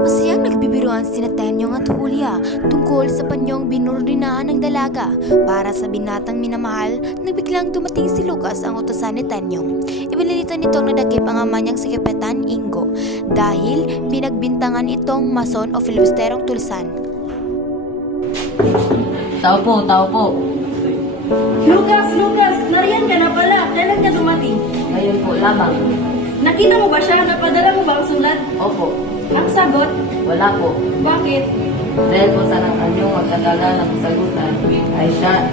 Masayang nagbibiruan sina Tenyong at Julia tungkol sa panyong binurdinahan ng dalaga. Para sa binatang minamahal, nagbiglang dumating si Lucas ang utusan ni Tenyong. Ibinalita nitong nadakip ang ama niyang si Kapitan Ingo dahil pinagbintangan itong mason o filibusterong tulsan. Tao po. Lucas, nariyan ka na pala. Kailan ka dumating? Ngayon po lamang. Nakita mo ba siya? Napadala mo ba ang sulat? Opo. Ang sagot? Wala po. Bakit? Dahil po sa nang anyong magdadala ng sagutan ay siya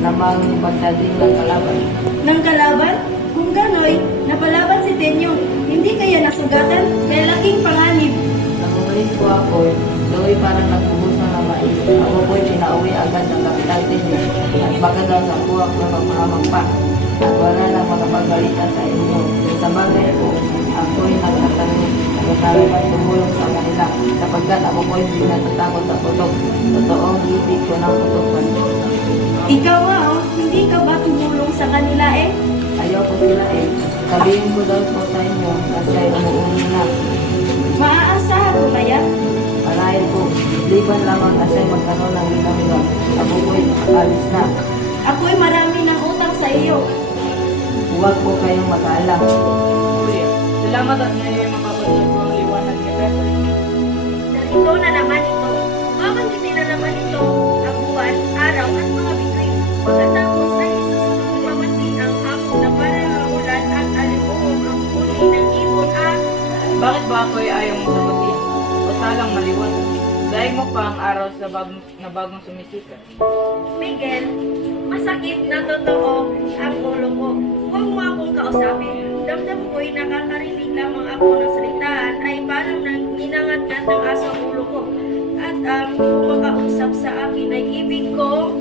namang magdating ng kalaban. Nang kalaban? Kung gano'y, napalaban si Tenyong. Hindi kaya nasugatan? Kaya laking panganib. Nang umalis po ako, do'y parang nagbubusan ng mais. Ako po'y pinauwi agad ng Kapitan Tinyo at magagang ako ng magmahamang pa. At wala nang makapagbalita sa inyo. Sa bagay po, ako'y nagtatanong kung karapat tumulong sa kanila sapagkat ako po'y hindi natatakot sa putok. Totoong ibig ko ng putokan. Ikaw nga, hindi ka ba tumulong sa kanila eh? Ayaw po sila eh. Sabihin ko daw po sa inyo na siya'y umuuni na. Maaasahan ko kaya? Marahil po, liban lamang na siya'y magkaroon ng hilang-hilang. Ako po'y alis na. Ako'y marami ng utang sa iyo. Huwag po kayong mag-aalam. Salamat at ngayon mapapanood ko ang liwanag ni Pepe. Narito na naman ito. Babanggitin na naman ito ang buwan, araw at mga bituin. Pagkatapos ay isusunod naman din ang hapon na parangaulan at alimuhong ang huli ng ibon at Bakit ba ako'y ayaw mong sagutin? O talang maliwanag? Dahil mo pa ang araw na bagong sumisikat. Miguel, masakit na totoo ang ulo ko. Huwag mo akong kausapin. Damdam ko'y nakakarinig lamang ako ng salitaan ay parang ninangat-ngat ng aso ang ulo ko. At ang kumakausap sa akin ay ibig ko.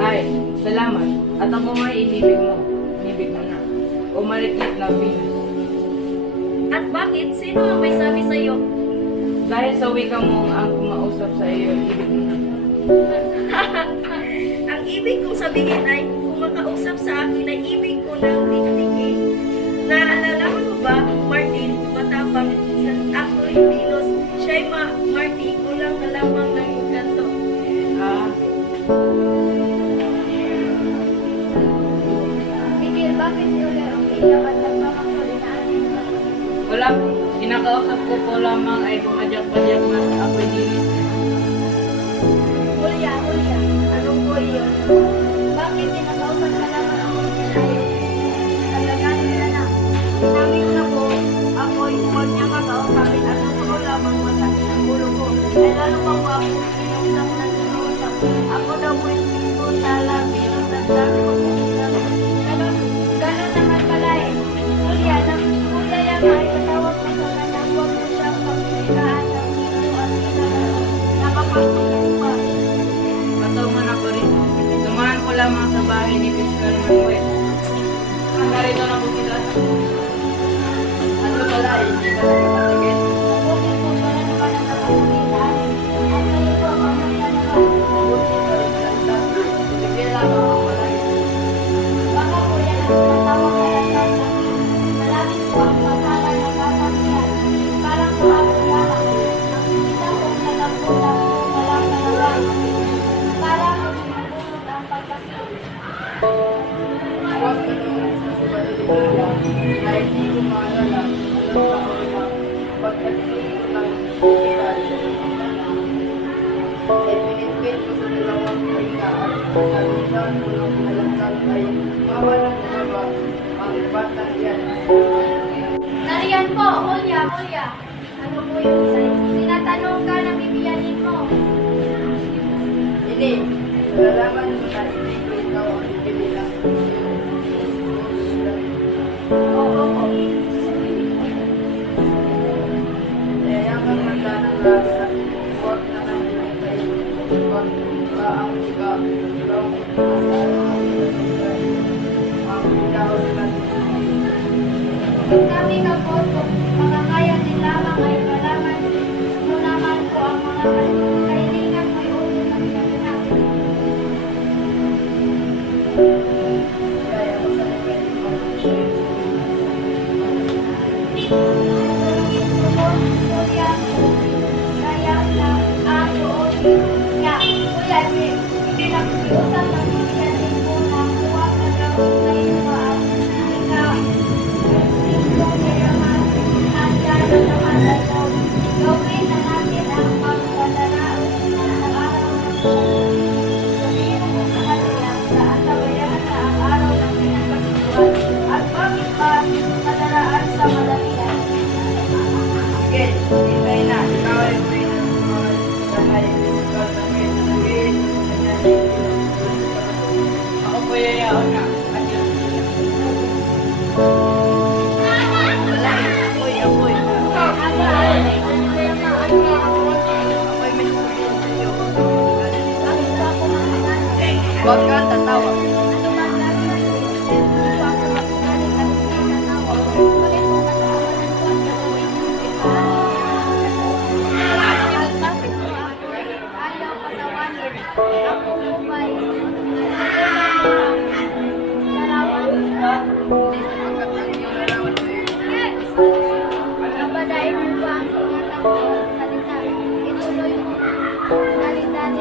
Ay, salamat. At ako nga'y inibig mo. Inibig mo na. O maliklit na Venus. At bakit? Sino ang may sabi sa iyo? Dahil sa wika mo ang kumausap sa iyo, ibig mo na. Ang ibig kong sabihin ay kumakausap sa akin ay ibig ko ng dikdikin. Naalala mo ba, Martin, matapang sa ako'y Venus, siya'y Martin, kulang na lamang ng kanto. Miguel, bakit si Ule ang iyak at nagmamakulinaan? Wala po. Kinakausap ko po lamang ay bumadyak-badyak na ako'y dilis. Julia, ano po iyon? Bakit tinakausap ka lamang ang Miguel? Talagang nila na. Sinabi ko na po, ako'y huwag niya kakausapin at ako lamang masakit ang ulo ko. Ay lalo pa po ako kinausap na kinausap. Ako daw po yung piso talang pinasang dami ko po. Ganon naman pala eh. Julia, yan ay patawag mo sa kanya. Huwag mo siyang pagpilikaan ng piso at kinalas. Nakapagsikin pa. Patungan ako rin. Dumaan ko lamang sa bahay ni Fiscal Manuel. Narito na po sila. Ano pala, hindi ka nagkakasakit? Bakit po wala naman ang nakapagpilikaan? At ngayon po, mamaya naman. Mabuti ka rin sa lang. Sige lamang ang malay. Baka po yan ang tinatawag na lantaw sa akin. Malapit po ang pagkalan ng batang yan. Parang po ako lamang. Nakikita kong nagagpulang po walang kalawang. Parang nagsimulog ang pagkasin. Huwag ka naman sa subaliligayan na hindi ko maalala ang mga pagkatingin ko ng iba't ay pinitpit ko sa dalawang pahinga at nalitan ko ng alangkang ay mawalang mababa ang batang yan. Nariyan po, Julia. Ano po yun sa'yo? Tinatanong ka na bibiyanin mo. Hindi, nalalaman mo na hindi ko ikaw ang ibibilang. Oo. Yayaman manda ng rasa, huwag na nang pinitay, huwag ka ang iba, ikaw ang ikaw naman. Sabi ka po, kung makakaya din lamang ay malaman mo naman po ang mga kahilingan mo'y ulo ng kabilang. Kaya masalipin ko ang Tulungin ko po, Julia. Ano bang gagawin? Dito ako magbalik at pinanawa. Ngunit kung katawanan ko ang gagawin, bakit mo ako ayaw patawanin? Ako mo ba'y Napadain mo ba ang tinatanggol salita? Ituloy mo. Dali-dali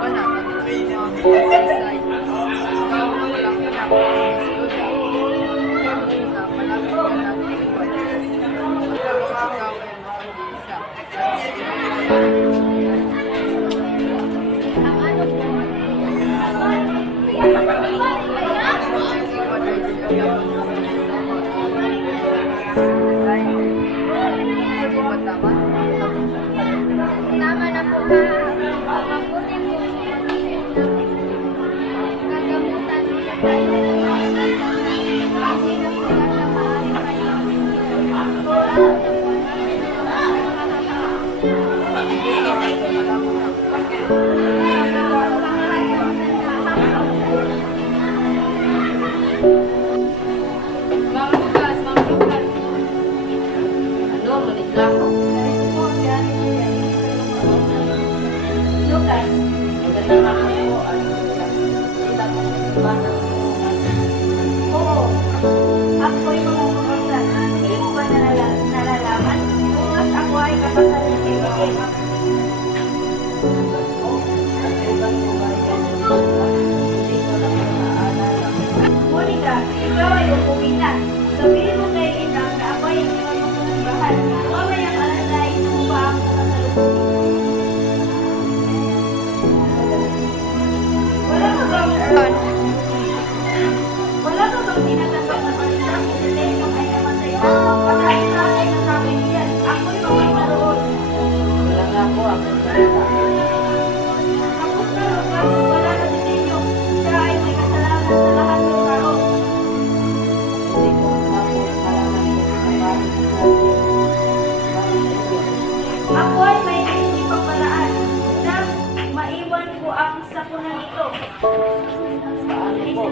Wala, mag-exercise. Ikaw, walang pinapagawa. Malapit ka natin yung budget. Ikaw ay mag-isa. ang ano po. Tama na po ha. Mabuti po. Kagamutan niya tayo. Kasi na po nasa Mga bukas, mga bukas. Ano, Monica? Lucas. Magandang hapon po. Sila po ba ng Oo. Ako'y mamumuksan. Hindi mo ba nalalaman? Bukas ako ay kapasalan kay Miguel. Monica, ikaw ay umuwi na. Sabihin mo kay Inang na ako ay iniwan mo sa simbahan. Mamayang alas 6 mo pa ako sasalubungin. Wala ka bang tinatanggap na balita kung si Tenong ay namatay na? Patayin natin ang kabiliyan. Ako'y mamaroon. Wala nga po ako balita. Tapos na, Lucas, wala na si Tenong. Siya ay may kasalanan sa lahat ng tao. Hindi ko na po malaman kung bakit po. Ako ay may naisipang paraan na maiwan ko ang sapunan ito. Saan po?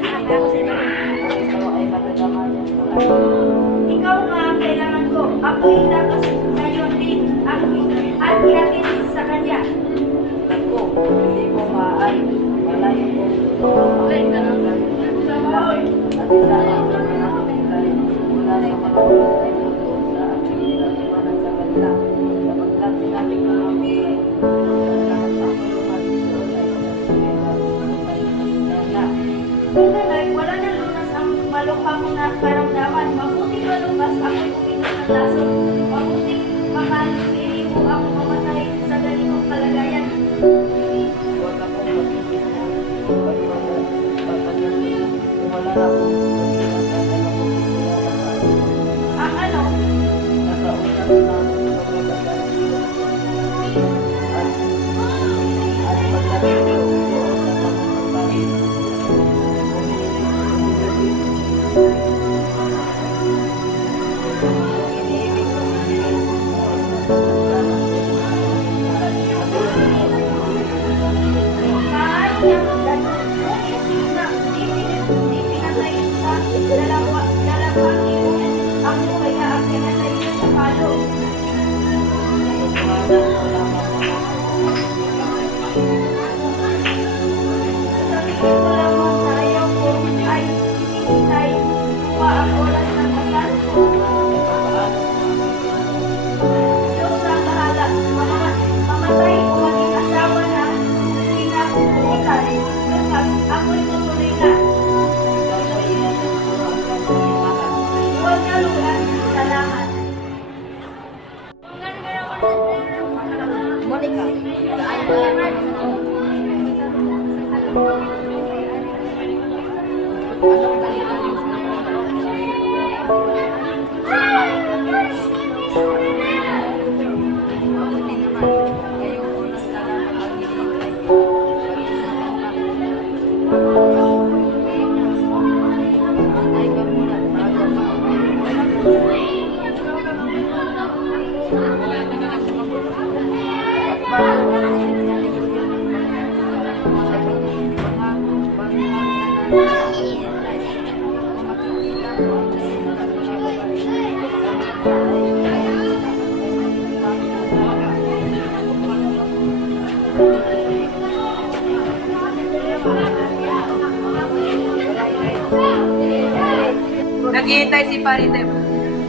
Ito ay matagamayan po. Ikaw nga ang kailangan ko. Ako ay dapat ngayon din at ihatid sa kanya. Naku, hindi ko maaari. Malayo po. At isa na ang natin tayo. Mula sa mga oras ay doon sa ating pinatiwanan sa kanila. Sapagkat sinabi ko ang buhay. Lahat ang lumalis doon ay Kung wala na lunas ang malukha mo na karamdaman, mabuti ka Lucas, ako'y uminom ng laso. Mabuti makalipili mo ako mamatay sa ganitong kalagayan. Huwag akong mag-isip na pagpagdating kung wala na akong pag-iwasan ay mapupulala sa akin. Ang ano, Nasa unas na pagkakasal at pagdating ko doon sa pagkakasal. Iniibig ko si Jesus maaari niyang ganun. Kung isip na ipinatay sa dalawang ibon, ang buhay na ang pinatay niya sa palo. Sasabihin ko lamang na ayaw ko ay hinihintay pa ang oras ng kasal. Diyos na ang bahala. Mamatay o maging asawa na pinapupulitan. Lucas, ako'y tutuloy na. Huwag na Lucas, salamat. Monica, Naghihintay si Paritep.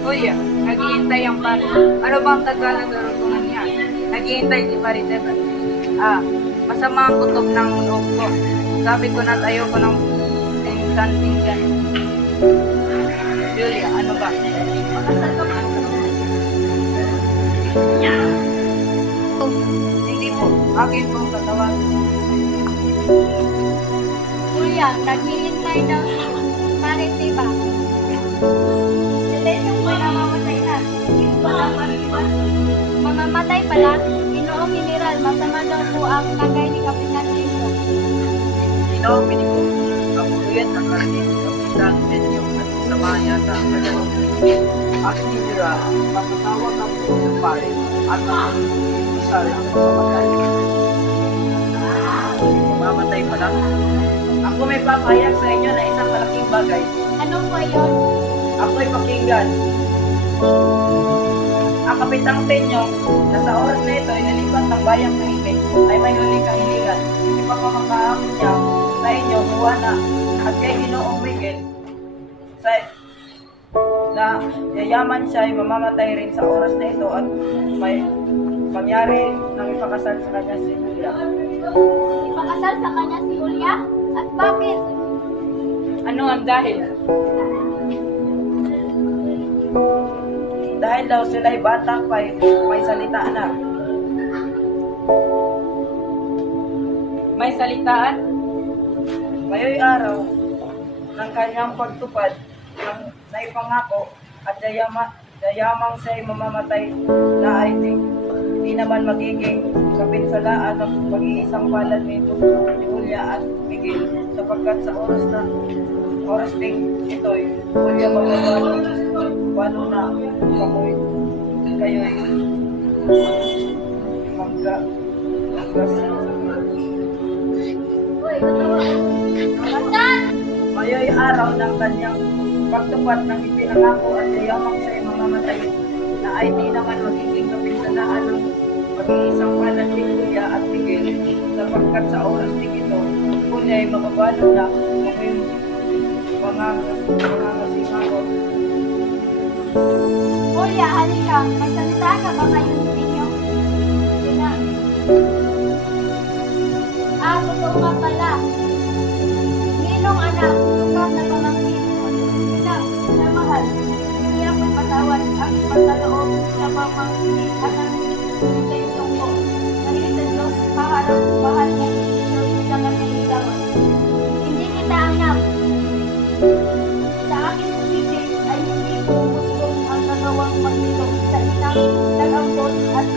Kuya, naghihintay ang pari. Ano bang tagalagarutungan niya? Naghihintay si Paritep. Masama ang kutob ng loob ko. Sabi ko na't ayoko ng tingkan-tingkan. Julia, ano ba? Makasal ka ba? Hindi po. Akin po ang katawan. Kuya, naghihintay daw si Parit, diba? Sila yung mamamatay na. Hindi ko ba dapat iba? Mamamatay pala? Inoong General, masama daw po ang tagay ni Kapitan Lino. Inoomini ko. Ang uyat ang kanyang kapitan medyo at sama yata ang kanyang. Aking nila, papatawag ang po ng pare at ang isa rin ang mamamatay. Mamamatay pala. Ako may papayag sa inyo na isang malaking bagay. Ano po yun? Ako'y pakinggan. Ang Kapitang Tenyong na sa oras na ito ay nalipat ng bayang Tahimik ay may huling kahilingan. Ipapamakaam niya sa inyo, Juana, at kay Ginoong Miguel na yayaman siya ay mamamatay rin sa oras na ito at may pangyari ng ipakasal sa kanya si Julia. Ipakasal sa kanya si Julia? At bakit? Ano ang dahil? Dahil daw sila'y bata pa, may salita na. May salitaan? Mayo'y araw ng kanyang pagtupad ng naipangako at dayamang siya'y mamamatay na ay di naman magiging kapinsalaan ng pag-iisang palad nito Julia at Miguel sapagkat sa oras ding ito'y Julia magbabago paano na kayo'y mayo'y araw ng kanyang pagtupad ng ipinangako at dayamang siya'y mamamatay na ay di naman magiging kapinsalaan ng pag-iisang palad ni Julia at Miguel sapagkat sa oras ding ito Julia ay mababalo na kung mga kasingaw. Julia, halika. May salita ka ba ngayon sa inyo? Sina. Totoo nga pala. Ninong anak, sukat na pamangkin. Sina, na mahal. Hindi ako patawad ang pagkaloob na pamangkin at ang sitensyon ko. Dahil sa Diyos, maharap mahal mo sa kanilang. Hindi kita anak. Sa aking pagkikit ay hindi ko gusto ang nagawang magdilog sa inang nag-ambot at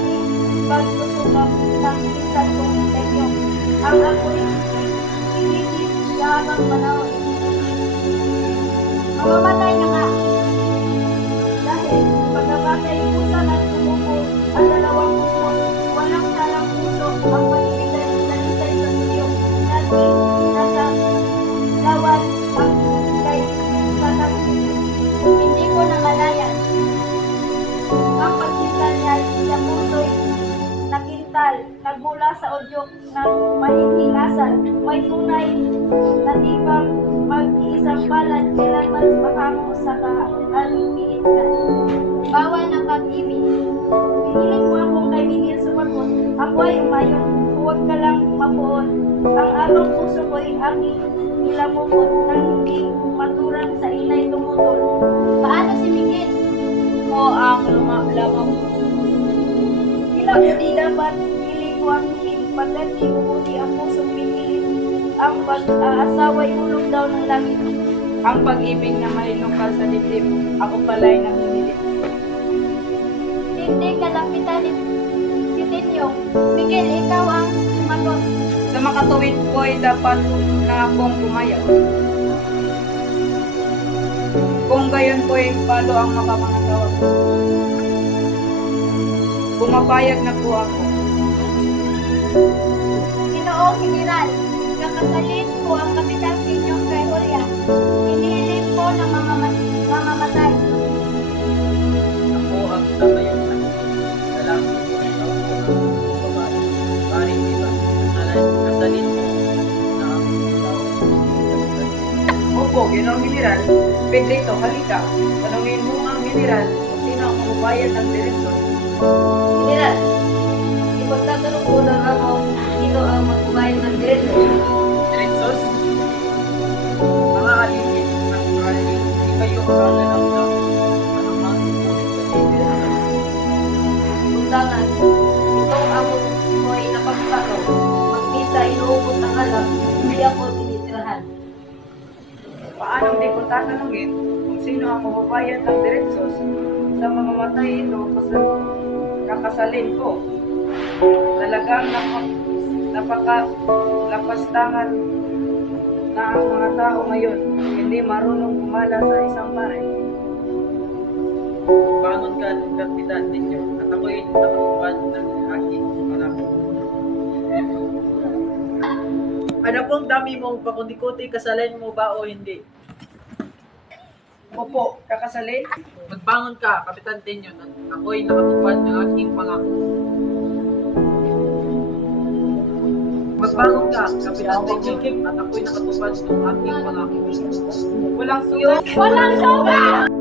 pagsusukap ng isang kong tenyo. Ang ako'y hinigit sa habang panahon. Mamamatay na nga. Dahil pagkabatay pusa ng tumubo ang dalawang puso, walang salang puso ang pag-ibigay sa lisay sa siyo. Natin nasa lawal ang kay Satang. Hindi ko namalayan. Ang pagkintal niya sa puso'y nakintal, nagmula sa udyok ng mahihingasan. May tunay na tibang mag-iisang palad kailanman makango sa kaalipitan. Bawal ng pag-ibig. Piniling mo akong kay Miguel sumagot. Ako ay umayon. Huwag ka lang mapuon. Ang abang puso ko ay aking nilamukot nang hindi maturang sa inay tumutol. Paano si Miguel? O ang lamang Di dapat iligo ang hiling pagkat di umuti ang pusong pinilit. Ang pag-aasawa'y hulog daw ng langit. ang pag-ibig na mahinungkal sa dibdib, ako pala'y nanginginig. Hindi kalapitan ni si Tenyong. Miguel, ikaw ang sumagot. Sa makatuwid ko ay dapat na akong pumayag. Kung gayon po ay palo ang makapangatawag. Pumapayag na po ako. Ginoong General, kakasalin po ang Kapitan Tenyong kay Ginoong General, Pedrito, halika. Tanungin mo ang General kung sino ang magbabayad ng direksyon. General, ipagtatanong ko lang ako sino ang magbabayad ng diretso. Direksos? Mga alipin ng alipin, hindi kayo makakalam ng anumang direksos. Undangan, itong amo ko ay napagtato. Magpisa inuubos ang alam, hindi ako tinitirahan. Paano di ko tatanungin kung sino ang magbabayad ng direksos sa mga matay ito kakasalin ko? Talagang napakalapastangan na ang mga tao ngayon hindi marunong gumala sa isang bahay. Bangon ka, Kapitan ninyo, at ako'y nakatupan ng aking pangako. Ano pong dami mong pakundikuti, kasalin mo ba o hindi? Opo, kakasalin? Magbangon ka, Kapitan Tenyo, at ako'y nakatupad ng aking pangako. Magbangon ka, Kapitan Tenyo, at ako'y nakatupad ng aking pangako. Walang sugat! Walang sugat!